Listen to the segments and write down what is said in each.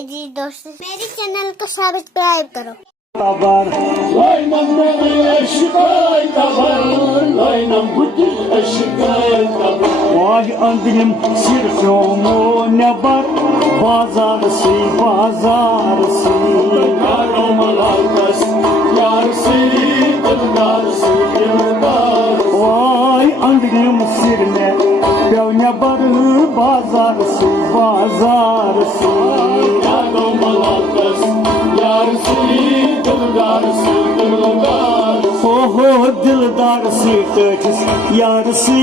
जी दोस्तों मेरे चैनल को सब्सक्राइब करो। अंदरिम सिर सोमो नबर बाजार से वाय अंदरिम सिर में प्यो नबर बाजार से हो दिलदार से कटिस यार से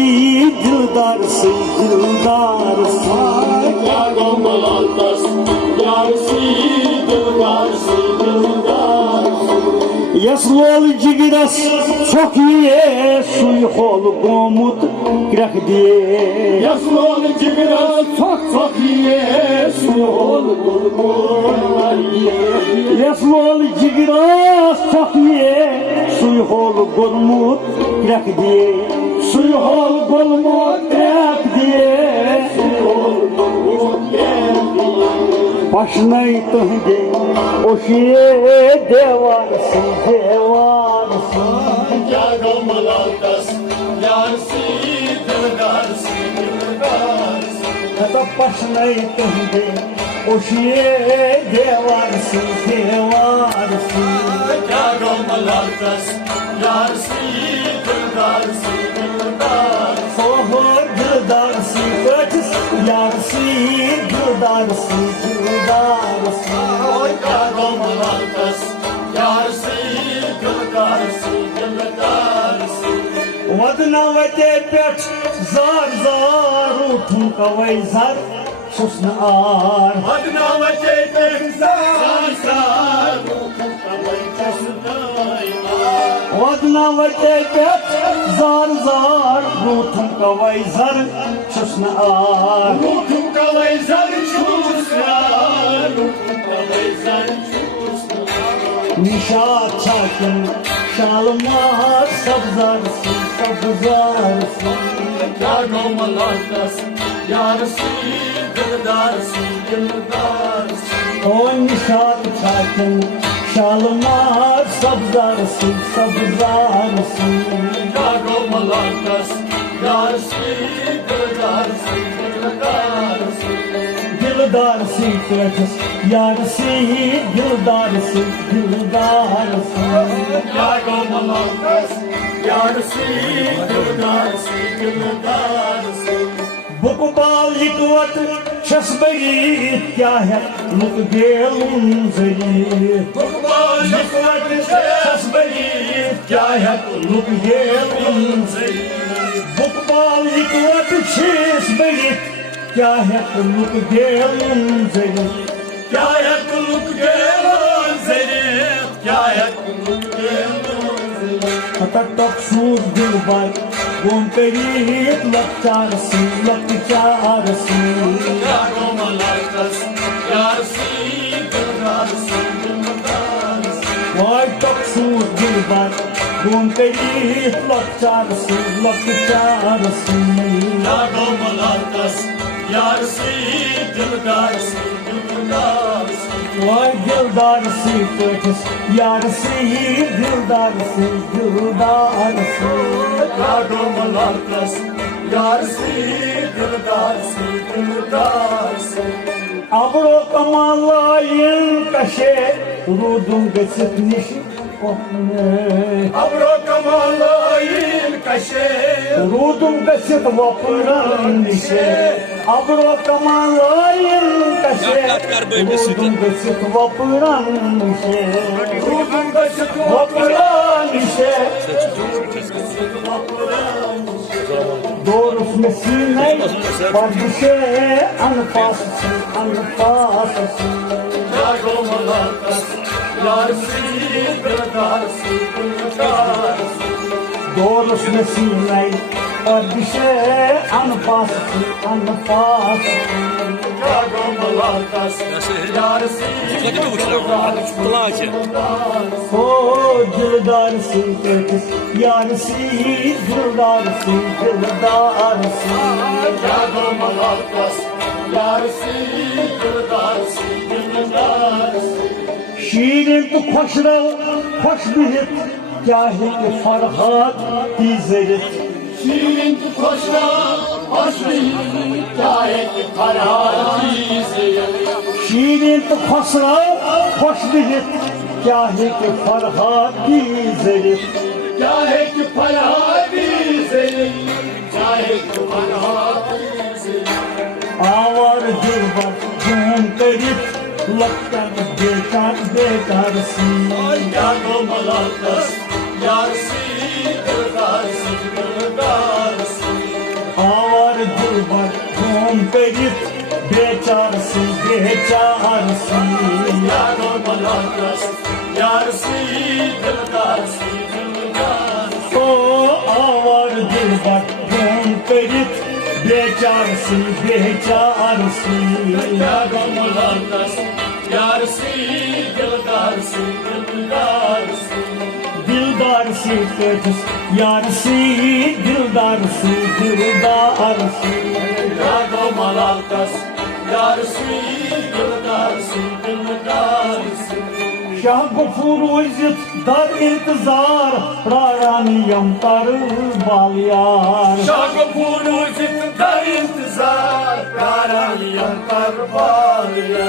दिलदार से यस लोल जिगरस छोकिए सुई होल गोमुत ग्रह दिए यस लोल जिगरस छोकिए सुई होल यस लोल जिगरस छोकिए सुई होल गोमुत ग्रह दिए सुई होल गोमुत ग्रह दिए पशनई तुहदे ओशिए देवार से जागो मलालकस यार सी दिलदार सी तो पशनई तुहदे ओशिए देवार से जागो मलालकस यार सी दिलदार हो दिलदार सी कटिस यार सी दिलदार सी जागो मलालकस यार सी दिलदार सी वदना वते पेट जार उठूं कवै जर सुस्न आर वदना वते पेट जार उठूं कवै सुस्न आर वदना वते पेट जार उठूं कवै जर सुस्न आर उठूं कवै जर सुस्न आर उठूं कवै जर सुस्न आर निशात छाकन शालमार सब्जार से जागो मलालकस यार सी दिलदार सी ओ निशात छाकन शालमार सब्जार से जागो मलालकस यार सी दिलदार सी दिलदार सी कटिस यार सी दिलदार सी जागो मलालकस यार सी दिलदार सी बुकबाल लिखवत शस्बरी क्या है लुक गेलुन जरी बुकबाल लिखवत शस्बरी क्या है लुक गेलुन जरी बुकबाल लिखवत शस्बरी क्या है लुक गेलुन जरी क्या है लुक गेलुन जरी क्या है लुक गेलुन जरी तक सूर दिलबर गुम करीत लचार सी जागो मलालकस यार सी दिलदार सी वाय तक सूर दिलबर गुम करीत लचार सी जागो मलालकस यार सी दिलदार सी वाय दिलदार सी कटिस यार सी दिलदार सी जागो मलालकस यार सी दिलदार सी अबरो कमालायन कशे रूदुम गसित निश अबरो कमालायन कशे रूदुम गसित वपुरन निशे अबरो कमालायन कशे रूदुम गसित वपुरन निशे रूदुम गसित वपुरन निशे Doğrusu mesiney var bir şey anfasısın जागो मलालकस यार सी दिलदार सी Doğrusu mesiney var bir şey anfasısın जागो मलालकस यार सी O दिलदार सी कटिस यार सी दिलदार सी जागो मलालकस यार सी दिलदार सी शीरें तो खुश रहो खुश बिहित क्या है कि फरहाद की जरित शीरिन तो खुश नहीं क्या है कि फरहादी से शीरें तो खुश रहो खुश बिहित क्या है कि फरहाद की जरित क्या है कि फरहादी से क्या है कि फरहादी से आवार दिलबर झूम करित लक्कन बेकार सी यादो मलाकस यार सी दिलदार सी आवार दिलबर झूम करित बेचार सी यादो मलाकस यार सी दिलदार सी ओ आवार दिलबर झूम करित बेचार सी यादो मलाकस यार सी दिलदार सी दिलदार सी तेजस यार सी दिलदार सी यादो मलाकस यार सी दिलदार सी शाह गफूर उजित दर इंतजार प्रारानी यम कर बालियार शागफूर जित इंतजार प्रारानियम कर बालिया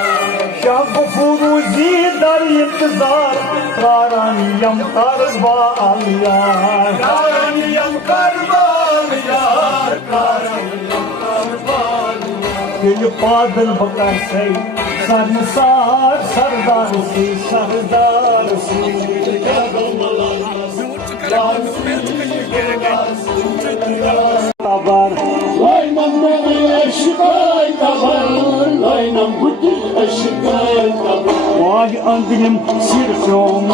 शाह गफूर उजित दर इंतजार प्रारानी यम कर बालियार प्रारानियम कर बालिया प्रारानियम कर बालिया दिल पागल बकर से संसार सरदार सी यादो मलाकस यार सी दिलदार सी तबर Laynam beni eşkıy kabar, laynam bütün eşkıy kabar. Vay andinim sirsom